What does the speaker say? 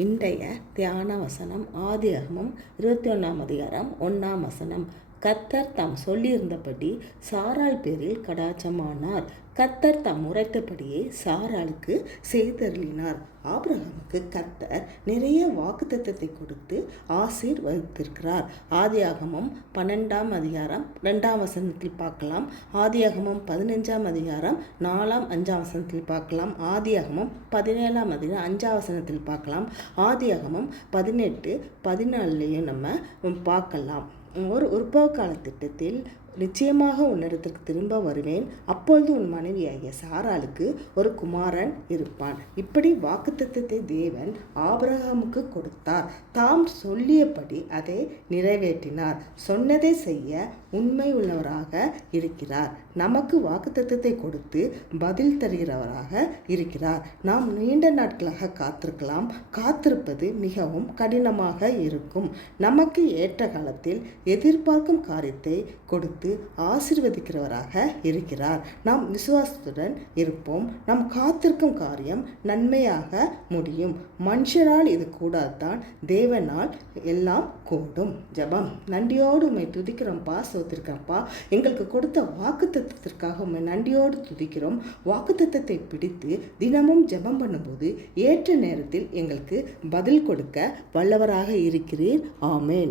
இன்றைய தியான வசனம் ஆதியாகமம் 21 அதிகாரம் 1 கர்த்தர் தாம் சொல்லியிருந்தபடி சாராள் பேரில் கடாட்சமானார். கர்த்தர் தாம் உரைத்தபடியே சாராளுக்கு செய்தருளினார். ஆபிரகாமுக்கு கர்த்தர் நிறைய வாக்குத்தத்தத்தை கொடுத்து ஆசீர்வதித்திருக்கிறார். ஆதியாகமம் 12 அதிகாரம் 2 பார்க்கலாம். ஆதியாகமம் 15 அதிகாரம் 4-5 பார்க்கலாம். ஆதியாகமம் 17 அதிகாரம் 5 பார்க்கலாம். ஆதியாகமம் 18-14 நம்ம பார்க்கலாம். ஒரு உற்பவ கால திட்டத்தில் நிச்சயமாக உன்னிடத்திற்கு திரும்ப வருவேன், அப்பொழுது உன் மனைவியாகிய சாராளுக்கு ஒரு குமாரன் இருப்பான். இப்படி வாக்குத்தத்தத்தை தேவன் ஆபிரகாமுக்கு கொடுத்தார். தாம் சொல்லியபடி அதை நிறைவேற்றினார். சொன்னதை செய்ய உண்மை உள்ளவராக இருக்கிறார். நமக்கு வாக்குத்தத்தத்தை கொடுத்து பதில் தருகிறவராக இருக்கிறார். நாம் நீண்ட நாட்களாக காத்திருக்கலாம். காத்திருப்பது மிகவும் கடினமாக இருக்கும். நமக்கு ஏற்ற காலத்தில் எதிர்பார்க்கும் காரியத்தை கொடுத்து ஆசீர்வதிக்கிறவராக இருக்கிறார். நாம் விசுவாசத்துடன் இருப்போம். நாம் காத்திருக்கும் காரியம் நன்மையாக முடியும். மனுஷரால் இது கூடாதான், தேவனால் எல்லாம் கூடும். ஜெபம். நன்றியோடு உம்மை துதிக்கிறோம்ப்பா, சோத்திருக்கிறோம்ப்பா. எங்களுக்கு கொடுத்த வாக்குத்தத்தத்திற்காக உம்மை நன்றியோடு துதிக்கிறோம். வாக்குத்தத்தத்தை பிடித்து தினமும் ஜெபம் பண்ணும்போது ஏற்ற நேரத்தில் எங்களுக்கு பதில் கொடுக்க வல்லவராக இருக்கிறீர். ஆமேன்.